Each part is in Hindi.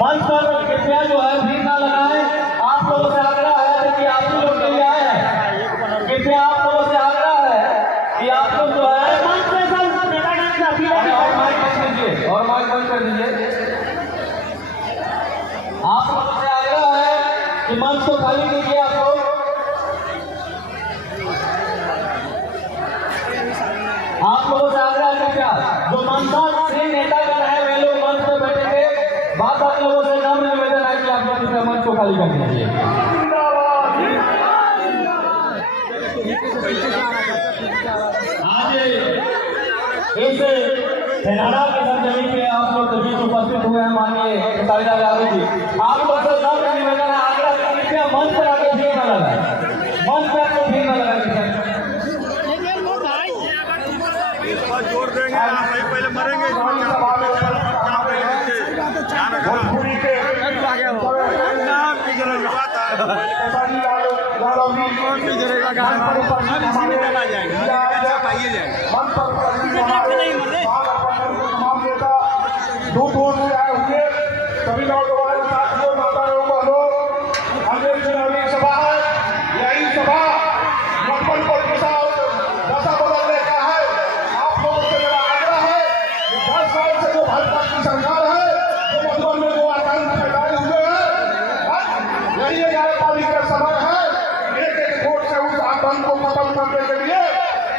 मंच पर कृपया जो है भीड़ ना लगाएं। आप लोगों से आग्रह है कि आप लोग के लिए आए हैं, कृपया आप लोगों से आग्रह है कि आप लोग जो है और माइक बंद कीजिए और माइक बंद कर दीजिए। आप लोगों से आग्रह है कि मंच को खाली कीजिए। आप लोग से आग्रह है कृपया जो मनसा श्री नेतागण है वे लोग मंच पर बैठेंगे। बात आप लोगों से नम्र निवेदन है कि आप लोग इस मंच को खाली कर दीजिए। आज इस तेनाड़ा की सरजमी पे आप लोग बीच उपस्थित हुए हैं माननीय साहिदा यादव जी। आप लोग से नम्र निवेदन है आग्रह कृपया मंच पर आकर भीड़ न लगाए, मंच पर आपको भीड़ न लगाए। जोर देंगे आप पहले मरेंगे भोजपुरी के दूर दूर से आए हुए सभी नौजवान साथियों, माताओं, बहनों, आगे चुनावी सभा है। यही सभा मतपन पर दशा बदलने का है। आप लोगों से मेरा आग्रह है कि 10 साल से जो भाजपा की सरकार है, जो मधुबन में जो आतंक फैलाए हुए हैं, यही 11 तारीख का समय है। एक एक वोट से उस आतंक को खत्म करने के लिए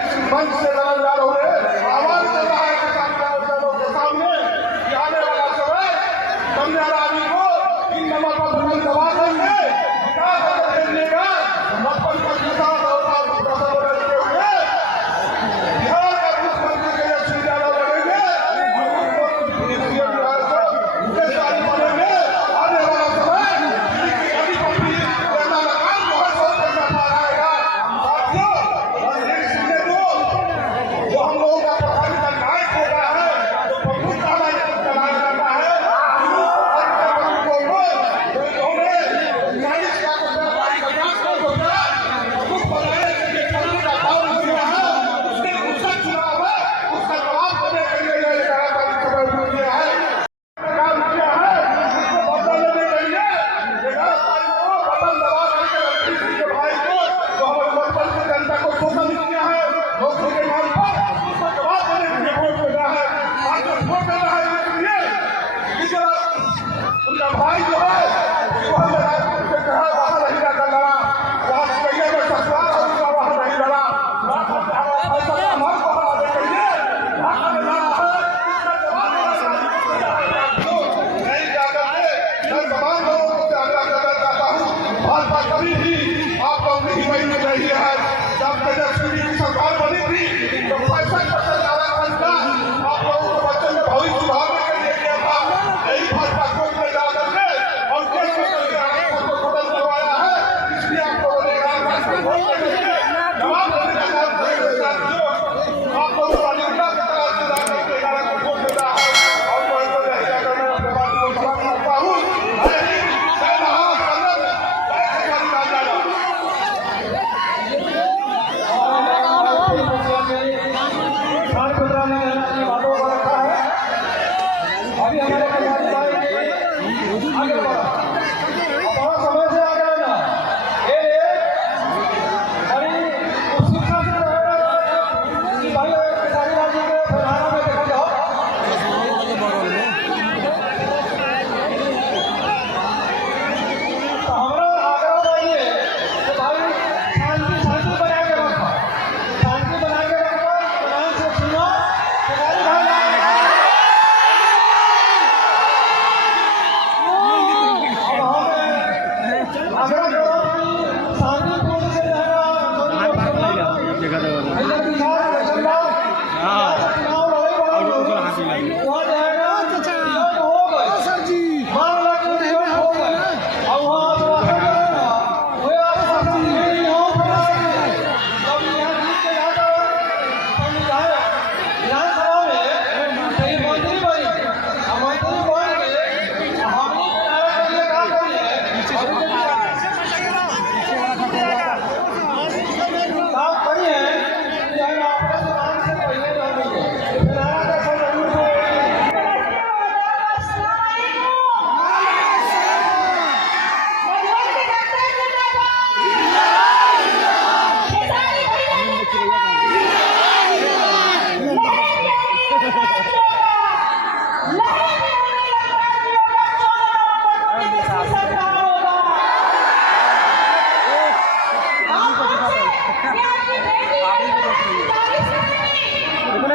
इस मंच से नजरदार हो रहे आवाज कर रहा है किसान के सामने कि आने वाला समय कमजोर आदमी को इन नमक पर बुलंद दबा देंगे, विकास करने का मतपन पर किसान और बिहार का मुख्यमंत्री के लिए श्री यादव बनेंगे, उनके साथ बनेंगे। आने वाला समय अभी प्रेरणा लगा बहुत करना पा रहेगा साथियों। और जो हम लोग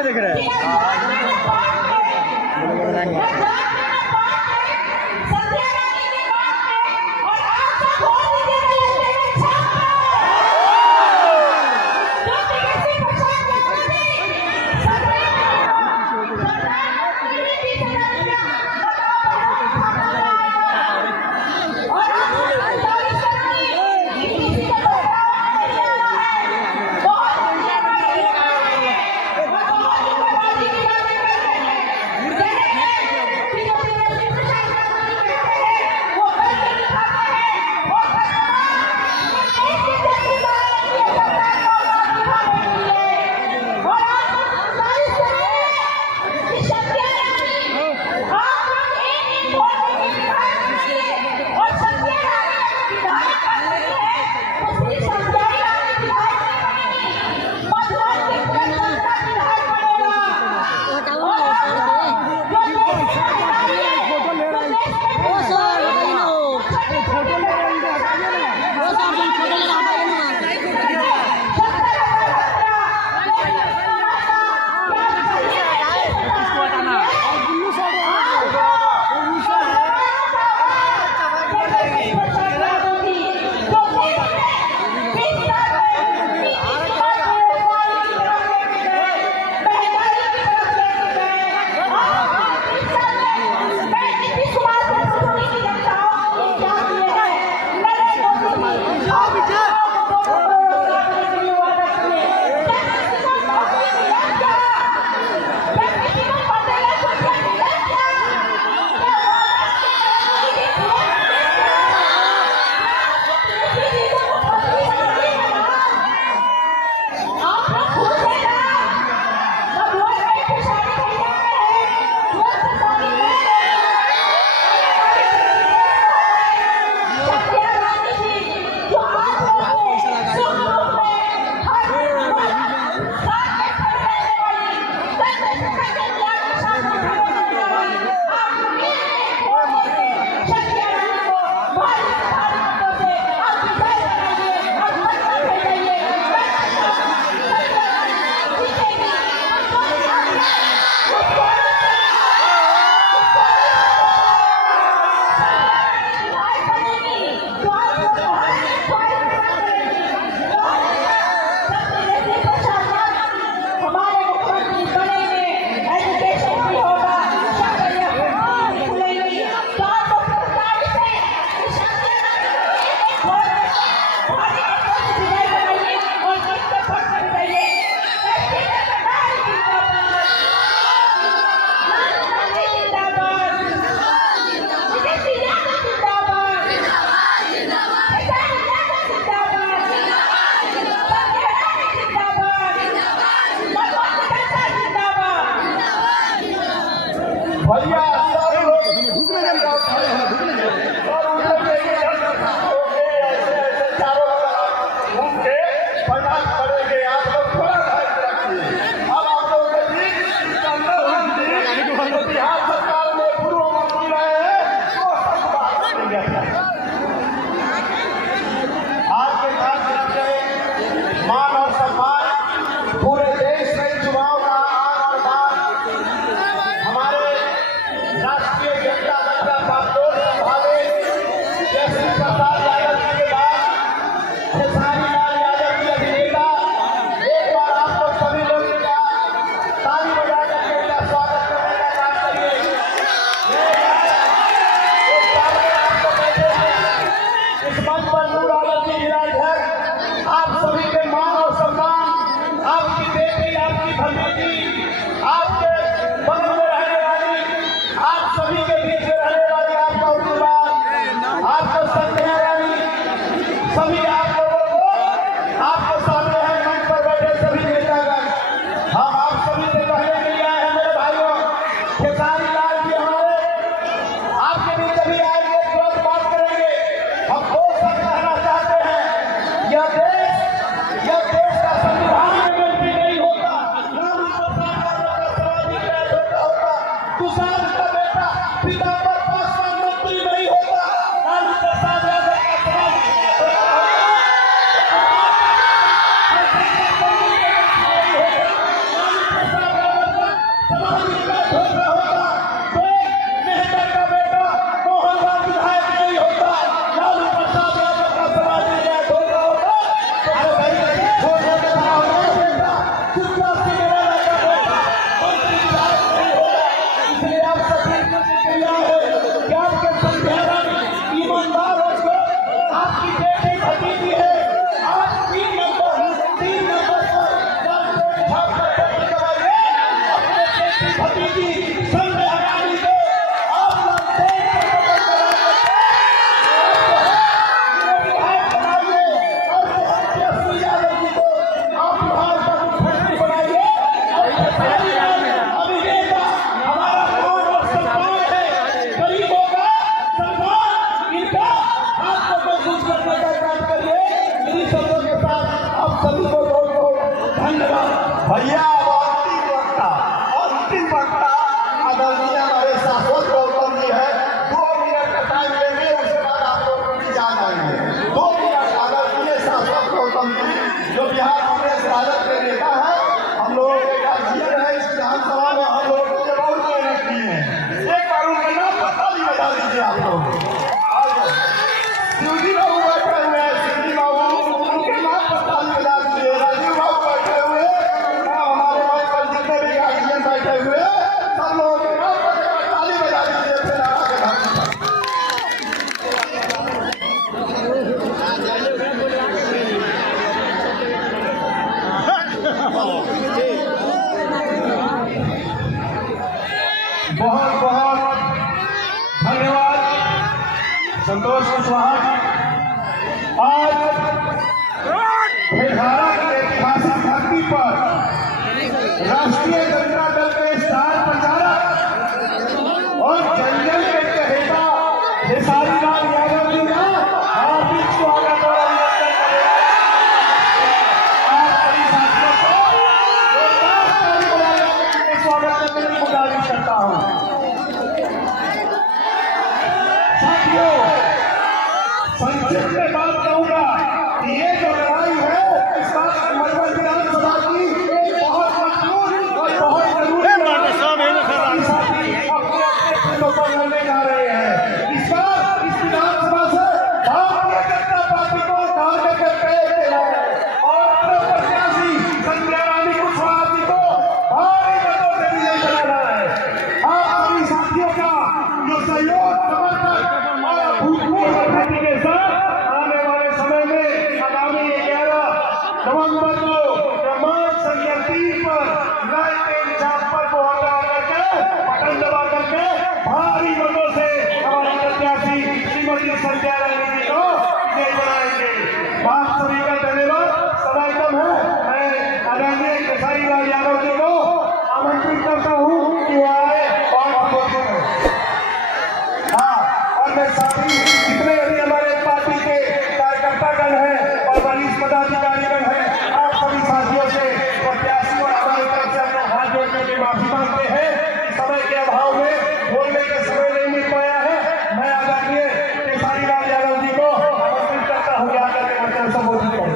देख रहे आप सभी को बहुत धन्यवाद। भैया अंतिम वक्ता आदरणीय हमारे शाश्वत गौतम जी है। 2 मिनट का टाइम लेंगे, उसके बाद आप लोग भी जान आएंगे। 2 मिनट आदरणीय शाश्वत गौतम जी जो बिहार कांग्रेस राजद के नेता है, हम लोगों के गार्जियन है। इस विधानसभा में हम लोग बहुत मेहनत की है। एक बार उनका नाम पता नहीं बता दीजिए आप लोग। शिवजी बाबू बैठे हुए हैं, शिवजी बाबू उनके नाम पता नहीं बता दीजिए। राजीव बाबू बैठे हुए, हमारे भाई पर जितने भी गार्जियन बैठे हुए सब लोगों के नाम पर ताली बजा दीजिए। फिर आगे बहुत बहुत धन्यवाद संतोष कुशवाहा जी। आज भेड़ारा की ऐतिहासिक धरती पर राष्ट्रीय जनता दल के स्टार प्रचारक और जंगल के चहेता खेसारी लाल यादव जी का हार्दिक स्वागत और अभिनंदन करें। आप सभी साथियों को जोरदार ताली बजाकर स्वागत करने की गुजारिश करता हूँ। साथियों, संक्षिप्त में बात कहूंगा कि ये जो लड़ाई है इस बात मधुबन विधानसभा की एक बहुत मजबूत और बहुत जरूरी साथी अपने अपने पर लड़ने जा रहे हैं। इस बार इस विधानसभा से भारतीय जनता पार्टी को टारगेट करते हैं और अपने प्रत्याशी संजय रानी कुशवाहा जी को भारी मतों से विजयी बनाना है। आप सभी साथियों का जो सहयोग समर्थन और भूतपूर्व पार्टी के साथ आने वाले समय में आगामी 11 नवंबर को क्रमांक संख्या 3 पर नए ट्रेन छाप पर मोहर लगा करके बटन दबा करके भारी मतों से हमारी प्रत्याशी श्रीमती संजय रानी जी को विजयी बनाएंगे। आप सभी का धन्यवाद। समय कम है, मैं आदरणीय खेसारी लाल यादव जी को आमंत्रित करता हूँ कि वो आए और संबोधित करें। और मैं साथी जितने भी हमारे पार्टी के कार्यकर्तागण हैं और वरिष्ठ पदाधिकारीगण हैं, आप सभी साथियों से प्रत्याशी और हमारे तरफ से अपना हाथ जोड़ने की माफी मांगते हैं। समय के अभाव में बोलने का समय नहीं मिल पाया है। मैं आदरणीय खेसारी लाल यादव जी को आमंत्रित करता हूँ कि आकर के मंच में संबोधित करें।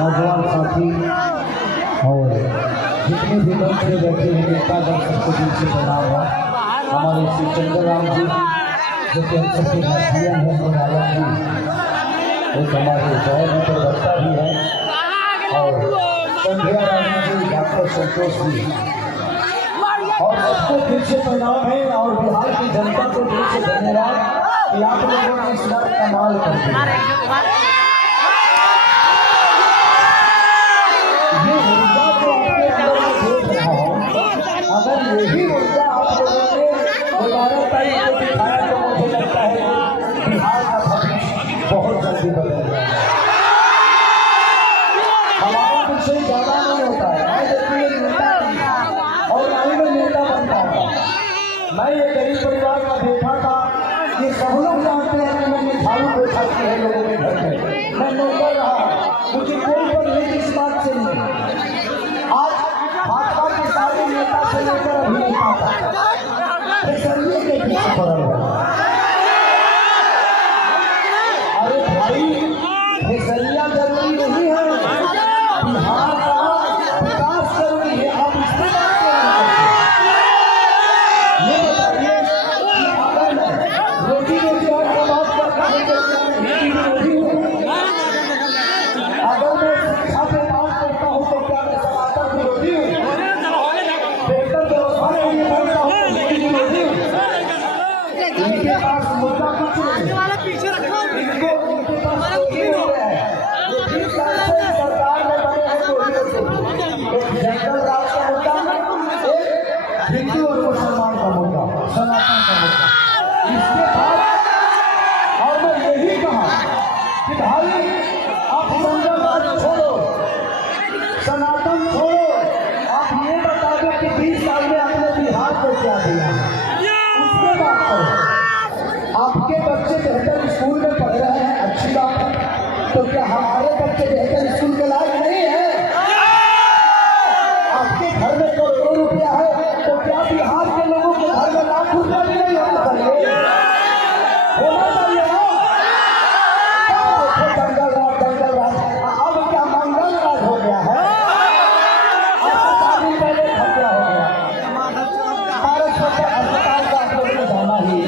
नौजवान साथी और जितने भी लोग से बैठे हैं नेता दल सबको दिल से प्रणाम है। हमारे श्री चंद्रराम जी जो कि हम सबके भाइयों हैं मुराला जी, एक हमारे जय भी प्रवक्ता भी है, और संध्या रानी जी, डॉक्टर संतोष जी, और सबको दिल से प्रणाम है। और बिहार की जनता को दिल से धन्यवाद कि आप लोगों ने इस बात कमाल कर दिया। ये ऊर्जा जो आपके अंदर मैं देख रहा हूँ, अगर यही ऊर्जा आप लोगों ने 11 तारीख को दिखाया तो मुझे लगता है कि बिहार का भविष्य बहुत जल्दी बदलेगा। हमारा कुछ ज़्यादा नहीं होता है, मैं देखिए नेता और ना ही मैं नेता बनता था। मैं ये गरीब परिवार का देखा था, ये सब लोग जानते हैं कि मैंने झाड़ू पोछा की है लोगों के घर में, मैं नौकर रहा, मुझे कोई परहेज इस बात से नहीं। आज भाजपा के सारे नेता से लेकर अभिनेता तक केसरिये के पीछे पड़ा हुआ। अरे भाई, केसरिया जरूरी नहीं है, बिहार का विकास जरूरी है। आप इसके बात ये बताइए कि अगर मैं रोटी रोजगार की बात करता हूँ तो क्या मैं रोटी हूँ? अगर मैं शिक्षा पे बात करता हूँ तो क्या मैं समाचार की रोटी हूँ? बेहतर व्यवस्था के लिए बोलता हूँ तो रोटी की रोटी हूँ? इनके पास मुद्दा कुछ नहीं, इनके पास रोटी हो गया है। ये 20 साल से सरकार में बने हैं तो एक जनरल राज का मुद्दा, एक हिंदू और मुसलमान का मुद्दा, सनातन का मुद्दा। इसके बाद और मैं यही कहा कि भाई आप संजय राज छोड़ो, सनातन छोड़ो, आप ये बता दो कि 20 साल में आपने बिहार को क्या दिया, उसके बात करो। आपके बच्चे बेहतर स्कूल में पढ़ रहे हैं, अच्छी बात है, तो क्या हमारे बच्चे बेहतर स्कूल के लायक नहीं है? आपके घर में करोड़ों रुपया है, तो क्या बिहार के लोगों के घर में लाख रुपया भी नहीं होना चाहिए? होना चाहिए ना? जंगल राज, अब क्या मंगल राज हो गया है? अस्पताल पहले खर्चा हो गया, हमारे छोटे अस्पताल का आप लोगों ने जाना ही,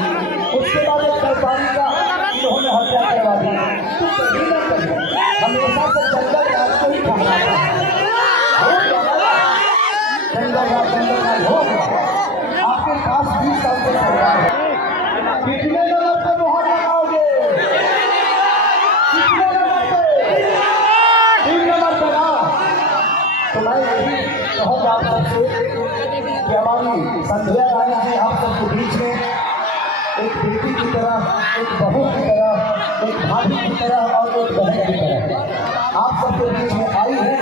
उसके बाद एक सरकारी का इन्होंने हत्या करवा दी। हमेशा से जंगल राज को ही कहना था, जंगल राज हो गया। आपके पास 20 साल से सरकार है, कितने नंबर पे मोहर लगाओगे? कितने नंबर पे? 3 नंबर पे ना? तो मैं यही कहूँगा आप सबसे कि हमारी संध्या रानी जी आप सबके बीच में एक बेटी की तरह, एक बहू की तरह, एक भाभी की तरह और एक बहन की तरह आप सबके बीच में आई है,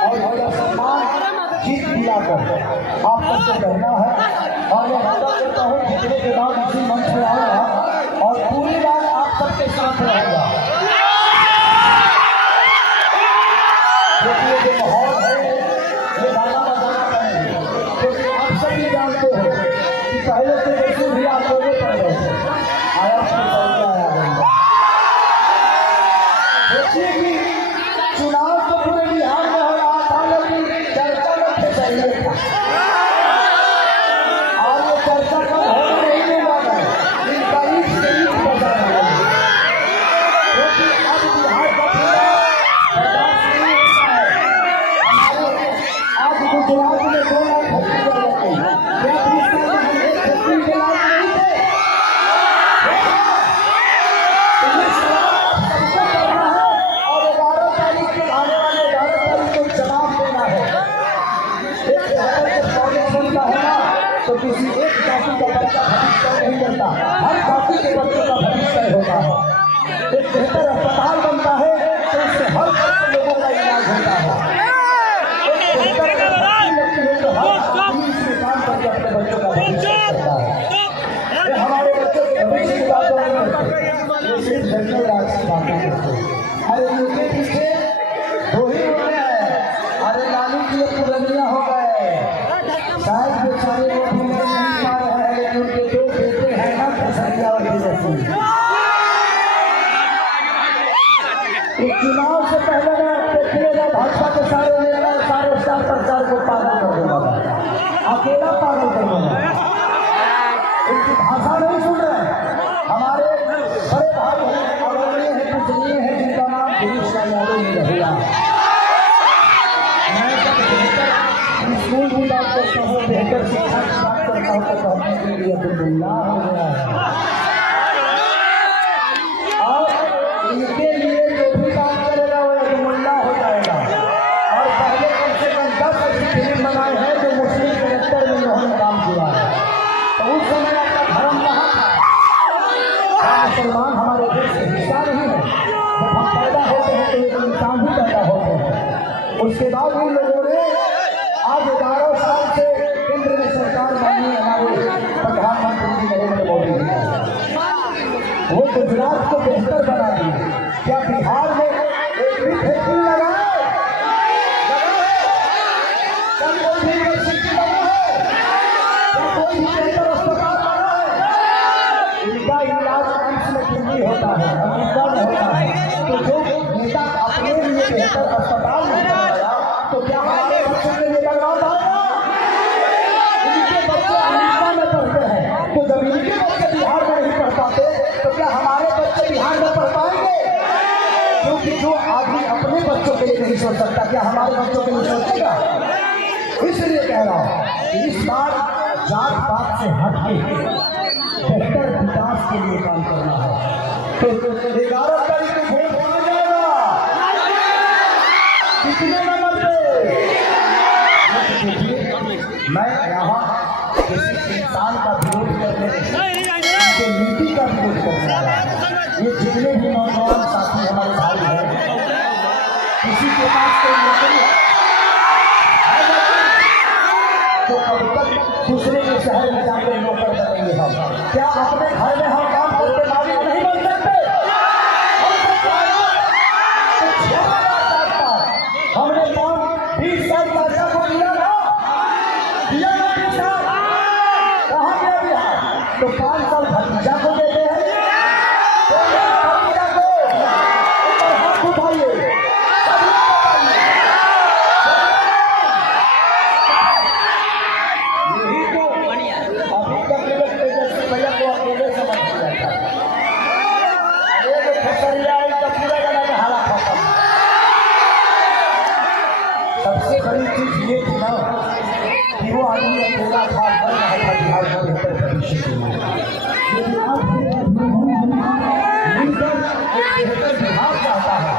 और मेरा सम्मान जीत दिलाकर आप सबसे करना है। और मैं वादा करता हूँ जितने के बाद इसी मंच में आऊँगा और पूरी रात आप सबके साथ रहूँगा, क्योंकि ये जो माहौल है ये गाना बजाना करेंगे, क्योंकि आप सभी जानते हो कि पहले से जैसे भी आप लोगों पड़ रहे थे, आया देखिए कि चुनाव तो पूरे बिहार में हो रहा था, लेकिन चर्चा में केसरिये था, और ये चर्चा कब होने नहीं देगा मैं, इनका ही शरीर बचा रहा है, क्योंकि अब बिहार का पूरा बर्दाश्त नहीं होता है। आज गुजरात में 2 लाख फैक्ट्री कर रहे हैं, क्या 20 साल में हम एक फैक्ट्री के लायक नहीं थे? तो ये सवाल सबको करना है, और 11 तारीख के आने वाले 11 तारीख को जवाब देना है। एक का है ना, तो किसी एक जाति का बच्चा भविष्य नहीं करता, हर जाति के बच्चों का भविष्य होता है। एक बेहतर अस्पताल बनता है तो उससे हर लोगों का इलाज होता है। एक बेहतर लगती है तो हर आदमी इसमें काम करके अपने बच्चों का भविष्य करता है। ये हमारे बच्चों के भविष्य की बात नहीं है, ये सिर्फ जनरल राज की बातें करते हैं। अरे उनके पीछे 2 ही होते हैं, अरे लालू की पुरनिया हो गए, शायद बेचारे वो भी नहीं पा रहे हैं, लेकिन उनके 2 बेटे हैं ना केसरिया और एक चुनाव से पहले मैं देखिएगा भाजपा के सारे स्टार प्रचार को पागल कर देगा, अकेला पागल कर देगा। इनकी भाषा नहीं सुन रहे। हमारे बड़े भाई हैं, अग्रणी हैं, पूजनीय हैं, जिनका नाम गिरीश यादव जी रहेगा। मैं जब बेहतर स्कूल की बात करता हूँ, बेहतर शिक्षा की बात करता हूँ, तो कहने के लिए अब्दुल्ला हो गया है। और इनके लिए जो भी काम करेगा वो अब्दुल्ला हो जाएगा। और पहले कम से कम 10 ऐसी फिल्म बनाए हैं जो मुस्लिम कैरेक्टर में इन्होंने काम किया है। तो उस समय आपका धर्म कहाँ था? मुसलमान हमारे देश से हिस्सा नहीं है। जब हम पैदा होते हैं तो एक इंसान ही पैदा होते हैं। उसके बाद उन लोगों ने आज 11 साल से केंद्र में सरकार मानी हमारे प्रधानमंत्री जी नरेंद्र मोदी जी, वो गुजरात को बेहतर बना दी। क्या बिहार में एक भी फैक्ट्री लगाए? क्या कोई भी यूनिवर्सिटी बना है? क्या कोई भी बेहतर अस्पताल बना है? इनका इलाज एम्स में दिल्ली होता है, अमेरिका में होता है। तो जो नेता अपने लिए बेहतर अस्पताल नहीं बनाया तो क्या हमारे बच्चों के लिए बनवा पाएगा? इनके बच्चे अमेरिका में पढ़ते हैं, तो जब इनके बच्चे बिहार में नहीं पढ़ पाते तो क्या हमारे बच्चे बिहार में पढ़ पाएंगे? क्योंकि जो आदमी अपने बच्चों के लिए नहीं सोच सकता, क्या हमारे बच्चों के लिए सोचेगा? इसलिए कह रहा हूँ कि इस बार जात पात से हट के बेहतर विकास के लिए काम करना है। तो 11 तारीख को वोट मांगा जाएगा। कितने नंबर पे? मैं यहाँ किसी इंसान का विरोध करने, उनके नीति का विरोध करने वाला हूँ। ये जितने भी नौजवान साथी हमारे भाई हैं, किसी के पास कोई नौकरी है तो कब तक दूसरे के शहर में जाकर नौकर बनेंगे हम? क्या अपने घर में हम काम करके मालिक नहीं बन सकते? हमने काम 20 साल बादशाह को दिया ना 20 साल, कहाँ गया बिहार? तो 5 साल भतीजा को देते हैं। भतीजा को ऊपर हाथ उठाइए, यही तो अभी तक लोग तेजस्वी भैया को अकेले समझ लिया था। एक फसलिया आई तो पूरा जगह में हाला खत्म। सबसे बड़ी चीज ये थी ना कि वो आदमी अकेला था, बन रहा था बिहार का बेहतर भविष्य के लिए। लेकिन अब मिलकर एक बेहतर बिहार चाहता है।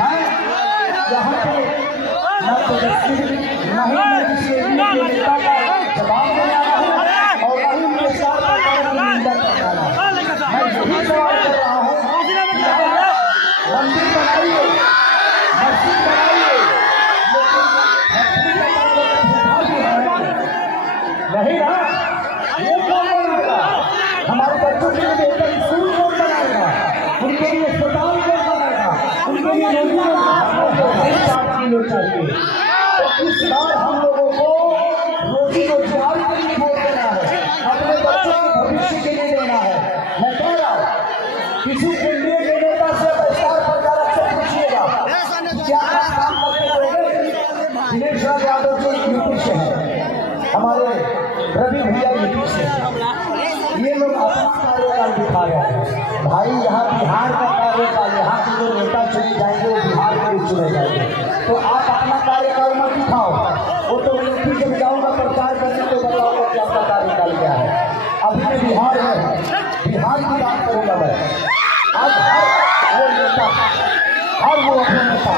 मैं यहाँ पे न तेजस्वी नहीं मैं किसी नेता का जवाब देना हूँ और नहीं मेरे साथ निंदा करना। मैं यही सवाल कर रहा हूँ कि मंदिर बनाइए, मस्जिद बनाइए, नहीं ना, ये कौन बनाएगा? हमारे बच्चों के लिए बेहतर स्कूल कौन बनाएगा? उनके लिए अस्पताल कौन बनाएगा? उनके लिए रोजी चाहिए। तो इस बार हम लोगों को रोजी रोजगार के लिए वोट देना है, अपने बच्चों के भविष्य के लिए देना है। मैं कह रहा हूँ किसी एनडीए के नेता से स्टार प्रचारक से पूछिएगा क्या आप काम करते रहोगे? दिनेश यादव जी यूपी से हैं, हमारे रवि भैया यूपी से, ये लोग अपना कार्यकाल दिखा रहे हैं। भाई यहाँ बिहार का कार्यकाल, यहाँ के जो नेता चुने जाएंगे वो बिहार के लिए चुने जाएंगे। तो आप अपना कार्यकाल मत दिखाओ। वो तो मैं यूपी जब जाऊँगा प्रचार करने तो बताऊँगा कि आपका कार्यकाल क्या है। अभी मैं बिहार में, बिहार की बात करूँगा मैं। अब हर वो नेता, हर वो अपना नेता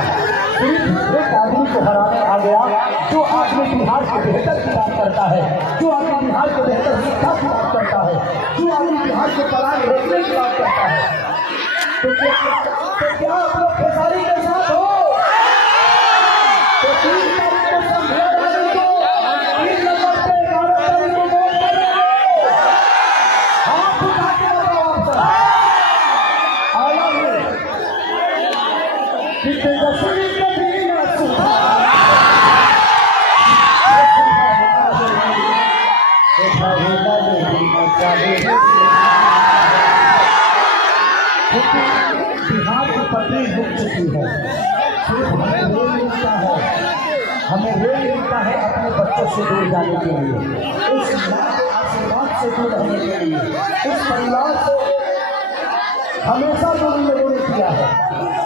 सिर्फ एक आदमी को हराने आ गया जो आदमी बिहार के बेहतर की बात करता है, जो आदमी बिहार को बेहतर शिक्षा की बात करता है, जो आदमी बिहार को पलायन रोकने की बात करता है। तो क्या आप लोग खेसारी के साथ हो? तो 3 तारीख को समझे वाले को 3 नंबर पे 11 तारीख को वोट करेंगे। हाथ उठा के बताओ आप सब। आया है कि तेजस्वी कभी न सुधा बिहार की पटरी रुक चुकी है। मिलता है, हमें ऋण मिलता है अपने बच्चों से दूर जाने के लिए, उस माँ के आशीर्वाद से दूर रहने के लिए, उस परिवार से हमेशा दूरी लोगों ने किया है।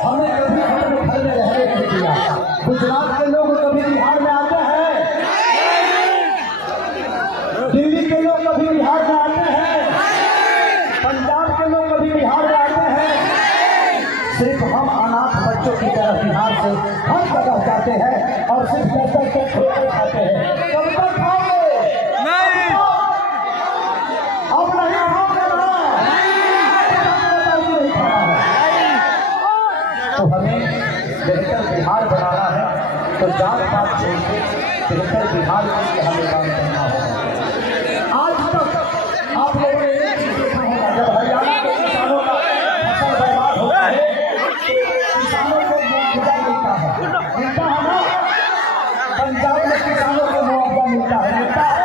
हमें कभी अपने घर में रहने नहीं दिया। गुजरात के लोग कभी बिहार में आते हैं, दिल्ली के लोग कभी बिहार में आते हैं, पंजाब के लोग कभी बिहार में आते हैं। सिर्फ हम अनाथ बच्चों की तरह बिहार से हर जगह जाते हैं और सिर्फ दस्तक के ठोकर खाते हैं। कब तक खाओगे? नहीं, अब नहीं खाओगे ना। तो हमें बेहतर बिहार बनाना है, तो जात पात छोड़ के बेहतर बिहार के लिए हमें काम करना होगा। आज तक आप लोगों ने एक चीज देखा होगा, जब हरियाणा के किसानों का फसल बर्बाद होता है तो किसानों को मुआवजा मिलता है ना। पंजाब में किसानों को मुआवजा मिलता है,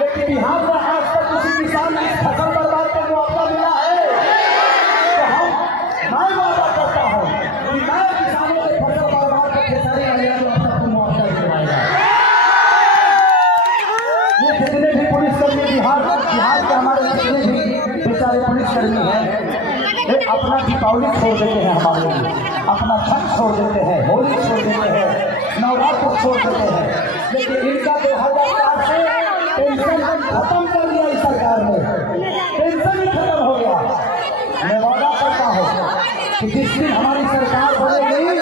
लेकिन बिहार में आज तक किसी किसान ने फसल बर्बाद को मुआवजा मिला है? तो हम मैं वादा करता हूँ कि मैं किसानों के फसल बर्बाद को खेसारी वाले सबको मुआवजा दिलवाएगा। ये जितने भी पुलिसकर्मी बिहार के हमारे जितने भी बेचारे पुलिसकर्मी हैं, ये अपना दीपावली छोड़ देते हैं हमारे लिए, अपना छठ छोड़ देते हैं, होली छोड़ देते हैं, नवरात्र छोड़ देते हैं, लेकिन इनका 2004 से पेंशन खत्म कर दिया इस सरकार ने, पेंशन ही खत्म हो गया। मैं वादा करता हूँ कि जिस दिन हमारी सरकार बनेगी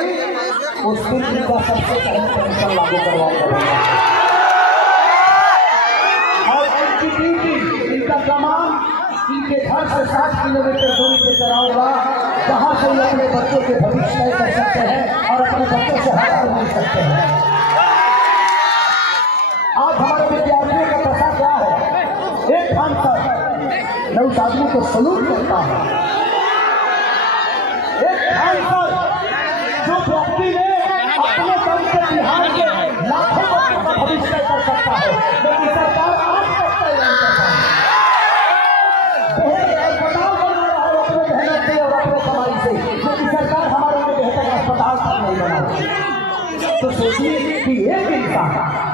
उस दिन इनका सबसे पहले पेंशन लागू करवाऊंगा और इनकी ड्यूटी, इनका कमान इनके घर से 60 किलोमीटर दूरी पे कराऊंगा, जहाँ से ये अपने बच्चों के भविष्य तय कर सकते हैं और अपने बच्चों से हाथ मिल सकते हैं। आज हमारे विद्यार्थियों का दशा क्या है? एक ढंग पर मैं उस आदमी को सलूट करता हूँ, एक ढंग पर जो व्यक्ति ने अपने दम से बिहार के लाखों बच्चों का भविष्य तय कर सकता है, लेकिन सरकार आज तक तय नहीं कर पाई। अस्पताल बना रहा है अपने मेहनत से और अपने कमाई से, लेकिन सरकार हमारे लिए बेहतर अस्पताल तक नहीं बना। तो सोचिए कि एक इंसान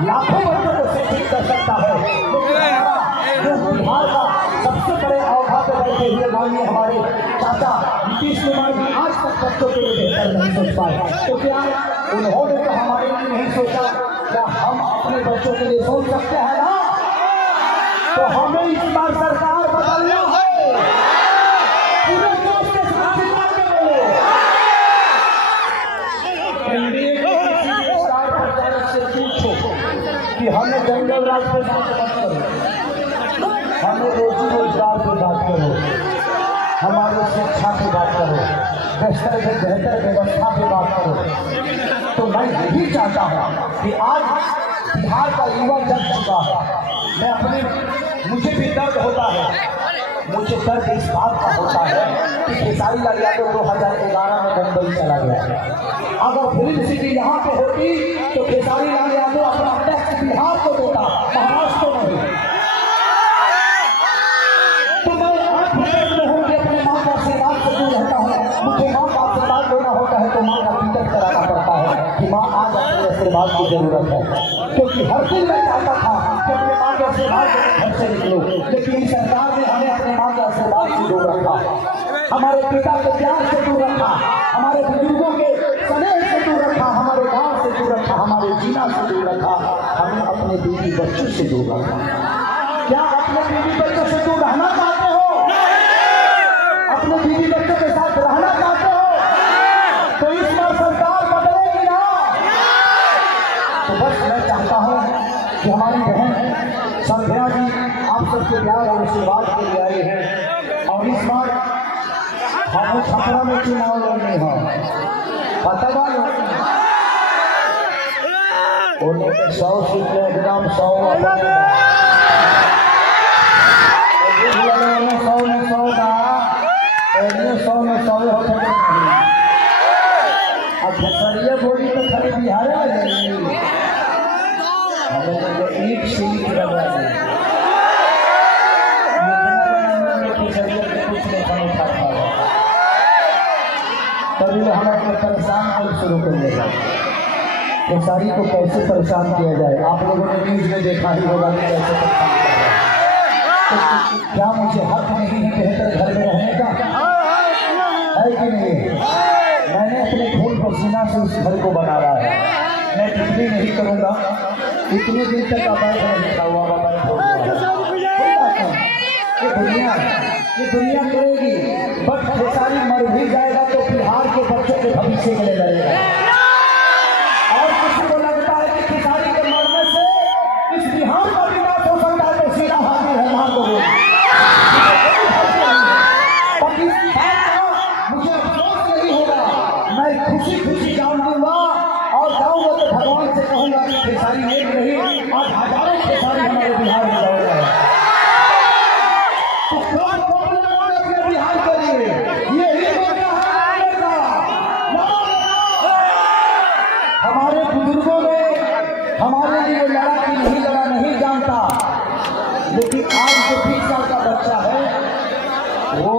लाखों बच्चों को शिक्षित कर सकता है, लेकिन हमारा जो बिहार का सबसे बड़े अवधा पर बैठे हुए माननीय हमारे चाचा नीतीश कुमार जी आज तक बच्चों के लिए बेहतर नहीं सोच पाए। तो क्या उन्होंने तो हमारे लिए नहीं सोचा? क्या हम अपने बच्चों के लिए सोच सकते हैं ना? तो हमें इस बार सरकार बदलना है, पूरे देश के साथ बात करो। एनडीए के स्टार प्रचारक से पूछो कि हमें जंगल राज पे बात करो, हमें रोजी रोजगार पे बात करो, हमारी शिक्षा की बात करो, बेहतर से बेहतर व्यवस्था की बात करो। तो मैं यही चाहता हूँ कि आज बिहार का युवा जग चुका है। मैं अपने मुझे भी दर्द होता है, मुझे दर्द इस बात का होता है कि खेसारी लाल यादव 2011 में मुंबई चला गया। अगर फिल्म सिटी यहाँ पे होती तो खेसारी लाल यादव अपना टैक्स बिहार को देता, महाराष्ट्र को नहीं। तो मैं आंख में हूँ कि अपने माँ का आशीर्वाद से दूर रहता हूँ। मुझे माँ का आशीर्वाद लेना होता है तो माँ का टिकट कराना पड़ता है कि माँ आज अपने आशीर्वाद की जरूरत है, क्योंकि हर दिन मैं चाहता था कि अपने माँ के आशीर्वाद घर से निकलो, लेकिन सरकार ने हमें अपने माँ के आशीर्वाद से दूर रखा, हमारे पिता के प्यार से दूर रखा, हमारे बुजुर्गों के स्नेह से दूर रखा, हमारे गांव से दूर रखा, हमारे जीना से दूर रखा, हमें अपने बीवी बच्चों से दूर रखा। क्या अपने बीवी बच्चों से दूर रहना चाहते हो? अपने बीवी बच्चों के साथ रहना चाहते हो? तो इस बार सरकार बदलेगी ना। तो बस मैं चाहता हूँ कि हमारी बहन संध्या जी आप सबके प्यार और आशीर्वाद के लिए आए हैं, और इस बार हमें छपरा में चुनाव लड़ने हैं, पता बात 100 सीट में एकदम 100 में 100 होते हैं। अब खेसरिया बोली तो खाली बिहार में एक सीट लगा है, तभी हम अपने परेशान कर शुरू कर देगा। खेसारी को कैसे परेशान किया जाए। आप लोगों ने न्यूज में देखा ही होगा कि कैसे परेशान किया जाए। तो क्या मुझे हक नहीं है बेहतर घर में रहने का, है कि नहीं? मैंने अपने खून पसीना से उस घर को बनाया है। मैं टिप्पणी नहीं करूँगा। इतने दिन तक अवैध लिखा हुआ अवैध हो गया। ये दुनिया करेगी, बट खेसारी मर भी जाएगा तो बिहार के बच्चों के भविष्य के लिए लड़ेगा। और किसी को लगता है कि खेसारी के मरने से इस बिहार का विकास हो सकता है तो सीधा हाजिर है मार दो। मुझे अफसोस नहीं होगा, मैं खुशी खुशी जान दूंगा और जाऊंगा तो भगवान से कहूंगा कि खेसारी एक नहीं आज हजारों खेसारी हमारे बिहार में दौड़ रहे हैं। अपने बिहार के लिए यही हमारे बुजुर्गों ने हमारे लिए लड़ा कि नहीं लड़ा नहीं जानता, लेकिन आज जो 20 साल का बच्चा है वो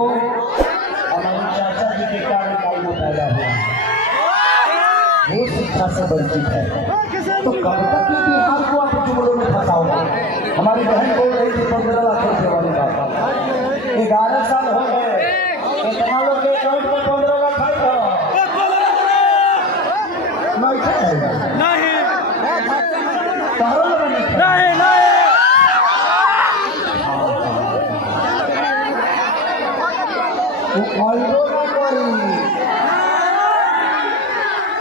हमारे चाचा जी के कार्यकाल में पैदा हुआ, वो शिक्षा से वंचित है। तो कब तक ये बिहार को आप जुमलों में फंसाओगे? हमारी बहन बोल रही थी 15 लाख रुपये वाली बात। 11 साल हो गए, इतना लोग के अकाउंट में 15 लाख है नहीं।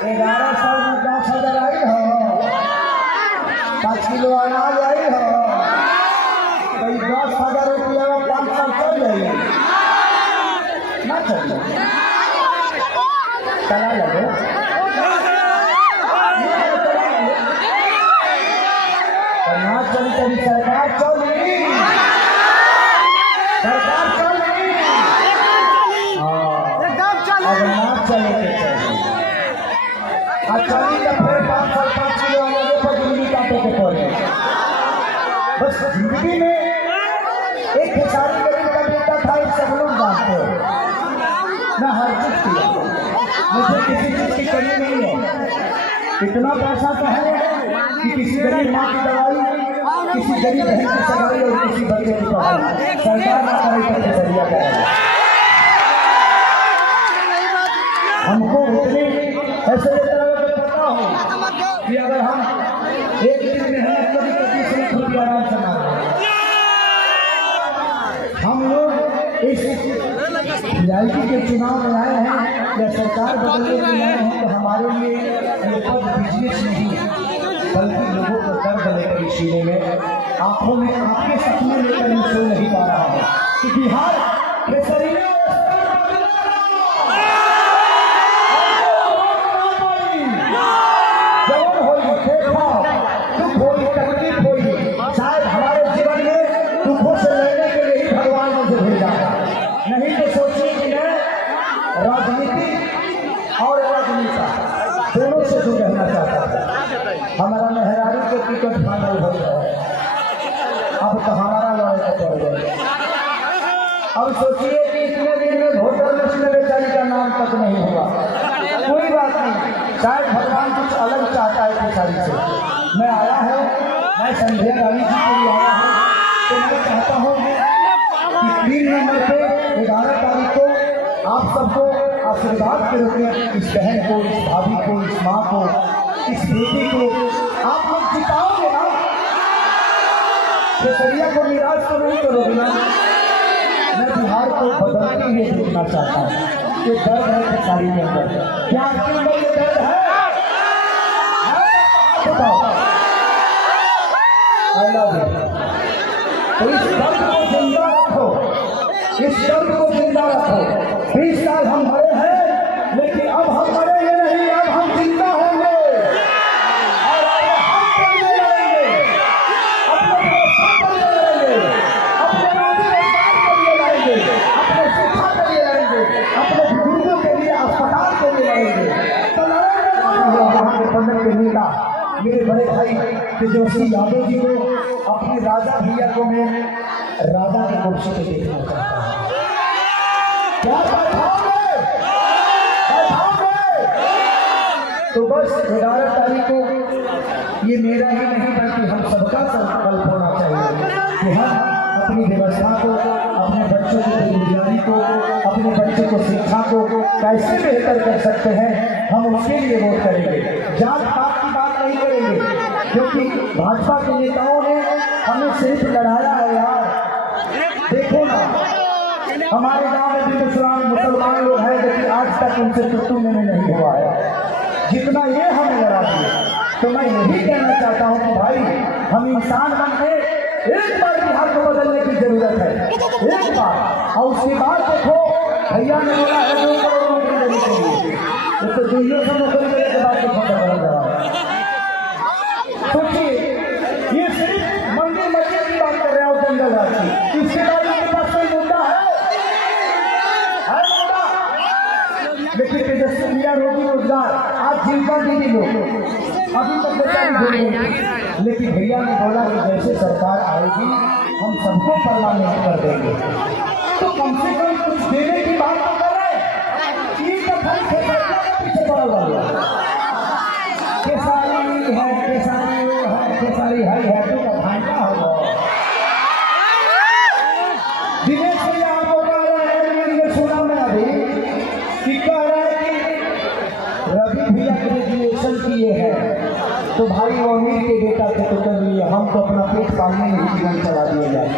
11 साल में 10,000 आई हो, 5 किलो अनाज आई हो, तो 10,000 रुपया में 5 साल चल जाएगी ना? चल चला लगे ना चली कभी सरकार चली, सरकार चली अब ना चले के चले। चली तो फिर 5 साल 5 किलो आने पर जिंदगी काटे के पड़े। बस जिंदगी में एक खेसारी गरीब का बेटा था, इस सब लोग जानते हो। मैं हर चीज किया, मुझे किसी चीज की कमी नहीं है। इतना पैसा तो है कि किसी गरीब माँ की दवाई, किसी गरीब बहन की सगाई और किसी बच्चे की पढ़ाई सरकार ना करे तो खेसरिया करेगा। हमको इतने ऐसे पता हो कि अगर हम एक दिन मेहनत कभी 25 लाख रुपया आराम से मांग, हम लोग इस पीआईटी के चुनाव में आए हैं या सरकार बदलने में आए हैं, तो हमारे लिए ये पद बिजनेस नहीं बल्कि लोगों को दर्द लेकर इसीलिए में आंखों में आपके सपने लेकर मैं सो नहीं पा रहा हूँ कि बिहार खेसरी नहीं तो सोचिए कि मैं राजनीति और राजनीता दोनों से जुड़ रहना चाहता था। हमारा मेहरारू के टिकट फाइनल हो गया, अब तो हमारा लड़ाई पड़ गया। अब सोचिए कि इतने दिन में वोटर लिस्ट में बेचारी का नाम तक नहीं हुआ। कोई बात नहीं, शायद भगवान कुछ अलग चाहता है खेसारी से। मैं आया है, मैं संध्या रानी जी के लिए आया हूँ, तो मैं चाहता हूँ कि 3 नंबर पे 11 तारीख को आप सबको आशीर्वाद के रूप में इस बहन को, इस भाभी को, इस माँ को, इस बेटी को आप लोग जिताओगे ना। खेसरिया को निराश तो नहीं करोगे ना। मैं बिहार को बदलते हुए देखना चाहता हूँ। ये दर्द है खेसारी के अंदर, क्या आपके अंदर ये दर्द है? बताओ। I love you. तो इस दर्द को जिंदा रखो, इस दर्द को जिंदा रखो। 20 साल हम मरे हैं, लेकिन अब हम मरेंगे नहीं, अब हम जिंदा होंगे और हम के लिए लड़ेंगे, अपने व्यवस्था के लिए लड़ेंगे, अपने रोजगार के लिए लड़ेंगे, अपने शिक्षा के लिए लड़ेंगे, अपने बुजुर्गों के लिए अस्पताल के लिए लड़ेंगे। तो लड़ेंगे पंडित के नेता मेरे बड़े भाई तेजस्वी यादव जी को, अपने राजा भैया को मैं राजा के कुर्सी पे देखना चाहता हूँ। क्या बैठाओगे? तो बस 11 तारीख को ये मेरा ही नहीं बल्कि हम सबका संकल्प होना चाहिए कि हम अपनी व्यवस्था को, अपने बच्चों की बेरोजगारी को, अपने बच्चों को शिक्षा को कैसे बेहतर कर सकते हैं, हम उसके लिए वोट करेंगे। जात पात की बात नहीं करेंगे, क्योंकि भाजपा के नेताओं ने हमें सिर्फ लड़ाया है यार। देखो ना, हमारे गांव में भी मुसलमान लोग हैं, लेकिन आज तक उनसे टुट्टू में नहीं हुआ है जितना ये हमें लड़ा दिए। तो मैं यही कहना चाहता हूँ कि भाई हम इंसान बन के एक बार बिहार को बदलने की जरूरत है, एक बार। और उसके बाद देखो, भैया ने बोला है 2 करोड़ नौकरी देने के लिए, तो 200 नौकरी देने के बाद देखो क्या बदल रहा है। सोचिए, ये सिर्फ मंडी मस्जिद की बात कर रहे हो, जंगल राज की। इसके बाद उनके पास कोई मुद्दा है मुद्दा? लेकिन तेजस्वी मियां रोजी रोजगार आज जीविका दीदी लोग अभी तक बचा नहीं, लेकिन भैया ने बोला कि जैसे सरकार आएगी हम सबको परमानेंट कर देंगे। तो कम से कम कुछ देने की बात तो कर रहे हैं। ये तो खाली पीछे पड़ा हुआ है, केसारी है, केसारी वो है, केसारी है तो का भांटा होगा। दिनेश भैया आपको कह रहे हैं, मैंने सुना मैं अभी कि कह रहे हैं कि रवि भैया ग्रेजुएशन किए हैं, तो भाई वो अमीर के बेटा थे तो कर लिए, हम तो अपना पेट पालने में ही जीवन चला दिया जाए।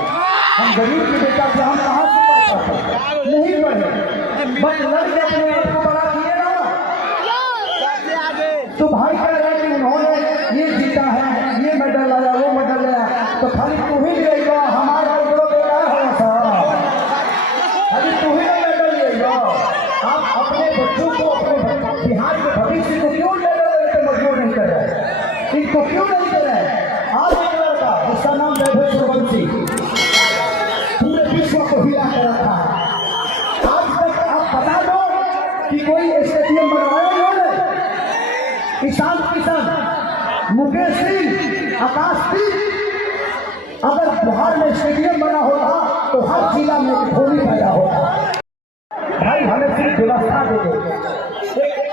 हम गरीब के बेटा से हम कहाँ से पढ़ पाते? नहीं पढ़े, बस लड़के अपने आप को बड़ा किए ना। तो भाई कह रहे हैं कि उन्होंने ये जीता है, ये मेडल आया, वो मेडल आया, तो खाली तू ही लेगा, हमारा जो बेटा है साहब, खाली तू ही मेडल लेगा। आप अपने बच्चों को, अपने बिहार के भविष्य को क्यों मजबूर नहीं कर रहे, इनको क्यों नहीं कर रहे? आज एक लड़का जिसका नाम वैभव सूर्यवंशी पूरे विश्व को हिला कर रखा है। आज तक आप बता दो कि कोई स्टेडियम बनवाया उन्होंने? ईशान किशन, मुकेश सिंह, आकाशदीप, अगर बिहार में स्टेडियम बना होता तो हर जिला में धोनी पैदा होता। भाई हमें सिर्फ व्यवस्था दे दो।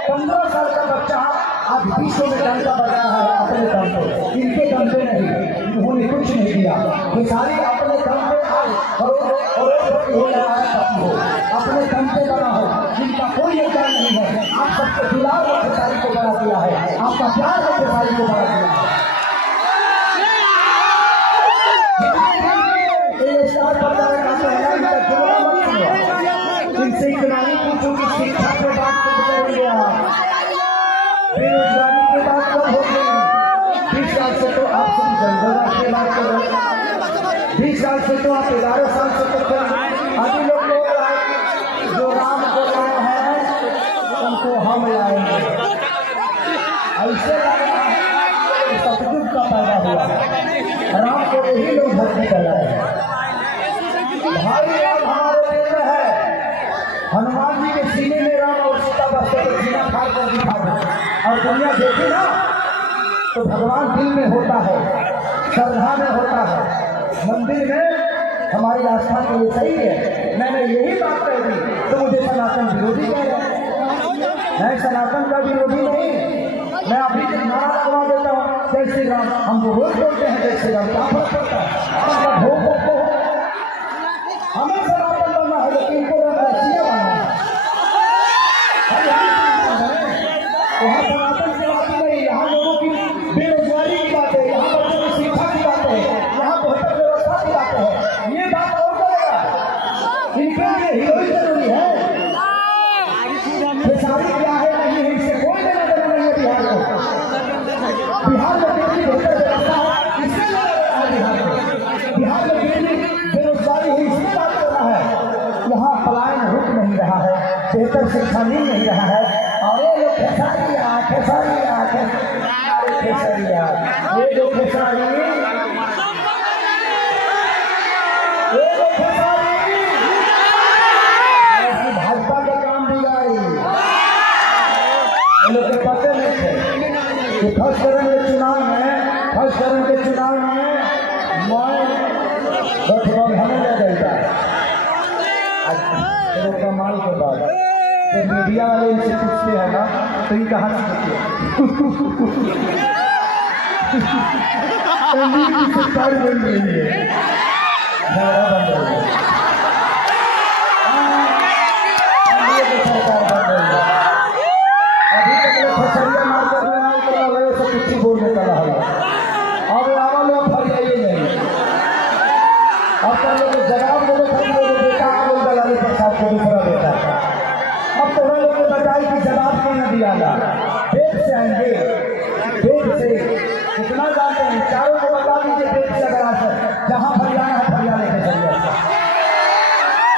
15 साल का बच्चा आज विश्व में डंका बजा है अपने दम पे, इनके दम पे नहीं, उन्होंने कुछ नहीं दिया। बेचारी अपने दम पे आज करोड़पति हो रहा है, अपने दम पे बना हो, जिनका कोई योगदान नहीं है। आप सबके खिलाफ बेचारी को बना दिया है, आपका प्यार है बेचारी को बना दिया है। इनसे इतना नहीं पूछो कि शिक्षा के बात कब करेंगे आप, बेरोजगारी की बात कब होगी? 20 साल से तो आप सब जनगणना की बात कर रहे हैं, 20 साल से तो आप 11 साल से तो अभी लोग बोल रहे हैं जो राम को लाए हैं उनको हम लाएंगे। ऐसे सतयुग का पैदा हुआ, राम को यही लोग भक्ति कर रहे हैं। भाई राम हमारे देश में है, हनुमान जी के सीने में राम और सीता बसते तो सीना फाड़ कर दिखा दे। और दुनिया देखी ना तो भगवान दिल में होता है, श्रद्धा में होता है, मंदिर में हमारी आस्था के लिए सही है। मैंने यही बात कह दी तो मुझे सनातन विरोधी कह रहे। मैं सनातन का विरोधी नहीं, मैं अभी तक नारा लगवा देता हूँ जय श्री राम। हम वो रोज बोलते हैं जय श्री राम, क्या फर्क पड़ता है? हमें सनातन बनना है, लेकिन इनको रसिया बनना है। यहाँ सनातन की बात नहीं, यहाँ लोगों की बेरोजगारी की बात है, यहाँ बच्चों की शिक्षा की बात है, यहाँ बेहतर व्यवस्था की बात है। ये बात और करेगा, इनके लिए हीरोइन जरूरी है। बेचारी क्या है नहीं है, इससे कोई लेना देना नहीं है बिहार को। बिहार में कितनी बेहतर व्यवस्था है इससे लेना देना है बिहार में कितनी बेरोजगारी है इससे बात करना है। यहाँ पलायन रुक नहीं रहा है, बेहतर शिक्षा मिल नहीं रहा है। और ये लोग खेसारिया खेसारिया खेसारिया, ये जो खेसारी, ये जो खेसारी भाजपा का काम बिगाड़ी। इन लोग के पते नहीं थे कि फर्स्ट चरण के चुनाव में मैं गठबंधन ले जाएगा। कमाल के बाद जब मीडिया वाले इनसे पूछते हैं ना तो इनका हंस एनडीए की सरकार बन रही है, झगड़ा बन रही है, एनडीए की सरकार बन रही है। अभी तक लोग फसलिया मार्केट में नाम कर रहे हैं, सब कुछ बोलने का रहा है। अब आवा लोग फरियाइए नहीं, अब तक लोग जवाब देने खरीदे बेटा आगे दलाली प्रसाद को दूसरा बेटा। अब तो हम लोग ने बताया कि जवाब क्यों न दिया जा, पेट से आएंगे, पेट से कितना जानते हैं, चारों को बता दीजिए पेट से अगर आ सर जहाँ फरियाना है फरियाने के चलिए।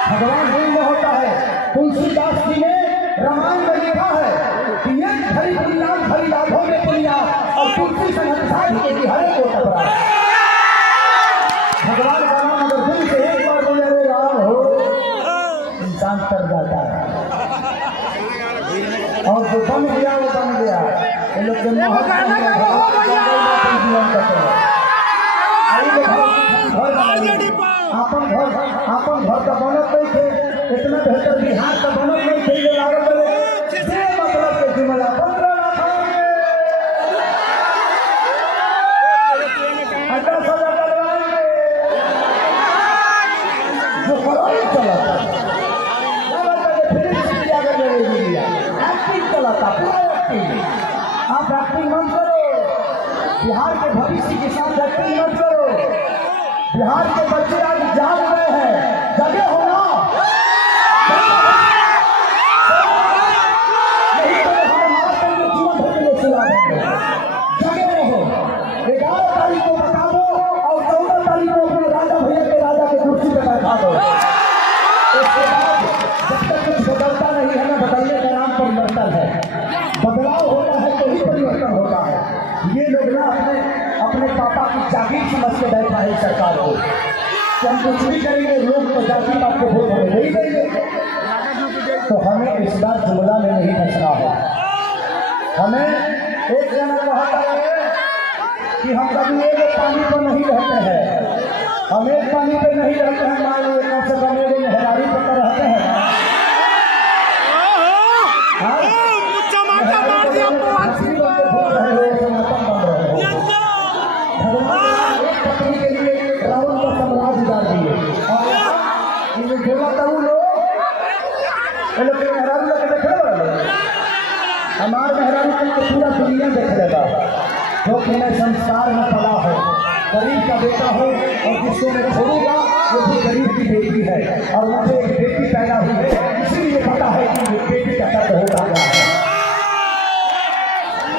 भगवान रूप में होता है, तुलसीदास जी ने रामायण में लिखा है कि एक भरी पुलियान भरी लाखों में पुलिया और तुलसी से हंसाई के कि हरे को टकरा। भगवान का नाम अगर दिल से एक बार बोले रे राम हो, इंसान कर जाता है। और जो बन गया वो बन गया। ये लोग के अपन घर का बनत नहीं थे, इतना बेहतर बिहार का बनत नहीं थे, ये लागत रहे मतलब के जुमला 15 लाख जो कराई चला एक्टिंग चलाता पूरा एक्टिंग। आप एक्टिंग मत करो, बिहार के भविष्य के साथ एक्टिंग मत करो। बिहार के बच्चे आज जाग रहे हैं, जगे हो ना, नहीं तो हम मारते हैं जीवन भर के लिए सुला देंगे। जगे रहो, 11 तारीख को बता दो और 14 तारीख को अपने राजा भैया के राजा के कुर्सी पे बैठा दो। उसके बाद जब तक कुछ बदलता नहीं है ना, बदलने का नाम परिवर्तन है। बदलाव होता है तो ही परिवर्तन होता है। ये लोग ना अपने पापा की जागीर समझ के बैठा है सरकार को कि हम कुछ भी करेंगे, लोग तो जाति पात के वोट हमें नहीं देंगे। तो हमें इस बार जुमला में नहीं फंसना है। हमें एक जना कहा है कि हम कभी एक पानी पर नहीं रहते हैं, हम एक पानी पे नहीं रहते हैं, मान लो कम से कम एक मेहरारी पर रहते हैं। पत्नी के लिए रावण का साम्राज्य डाल दिए और बोला था वो लोग मेहरारू लगे देखे हमारे मेहरारू को पूरा दुनिया देख लेगा, जो कि मैं संस्कार में पला हो, गरीब का बेटा हो और जिसको मैं छोड़ूंगा वो भी गरीब की बेटी है और मुझे एक बेटी पैदा हुई है, इसीलिए पता है कि बेटी का दर्द होगा क्या है।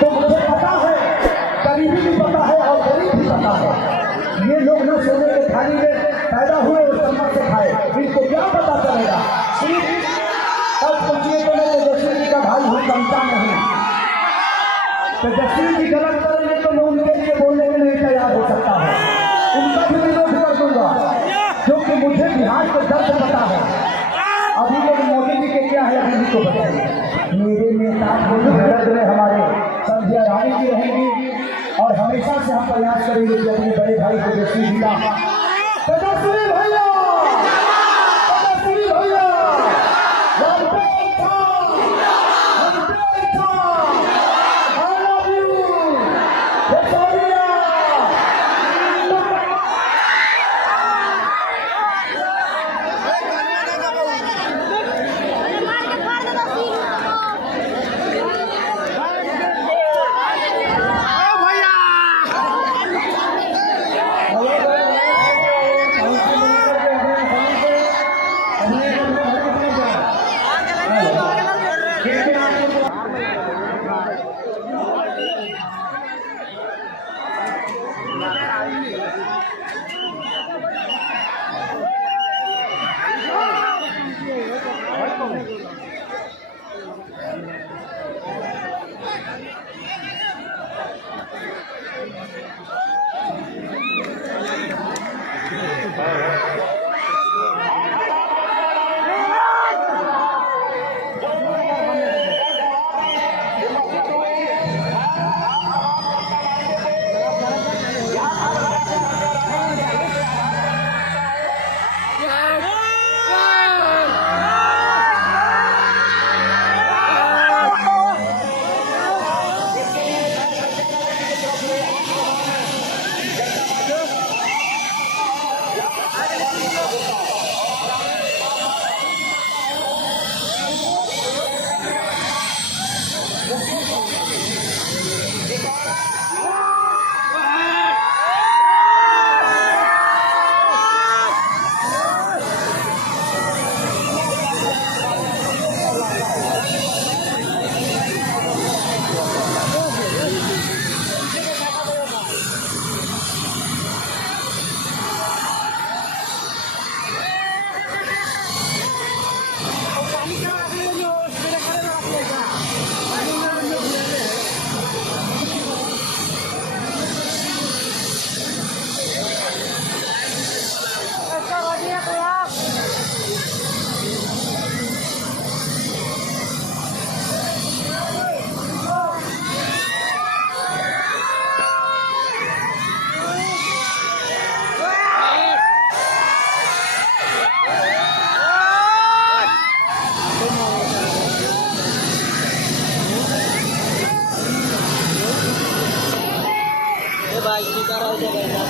तो मुझे पता है, गरीबी भी पता है और गरीब भी पता है। ये लोग न सोने के थाली में पैदा हुए और चम्मच से खाए, इनको क्या पता चलेगा। सिर्फ अब सोचिए तो मैं तेजस्वी जी का भाई हूँ, क्षमता नहीं। तेजस्वी जी गलत करेंगे तो मैं उनके लिए बोलने के लिए तैयार हो सकता है, उनका भी विरोध कर दूंगा, क्योंकि मुझे बिहार के दर्द पता है। अभी लोग मोदी जी के क्या है अभी को बताइए। मेरे नेता में हमारे संध्या रानी जी रहेंगी और हमेशा से हम प्रयास करेंगे कि अपने बड़े भाई तेजस्वी जी का तेजस्वी भैया भाई सीधा रह जाएगा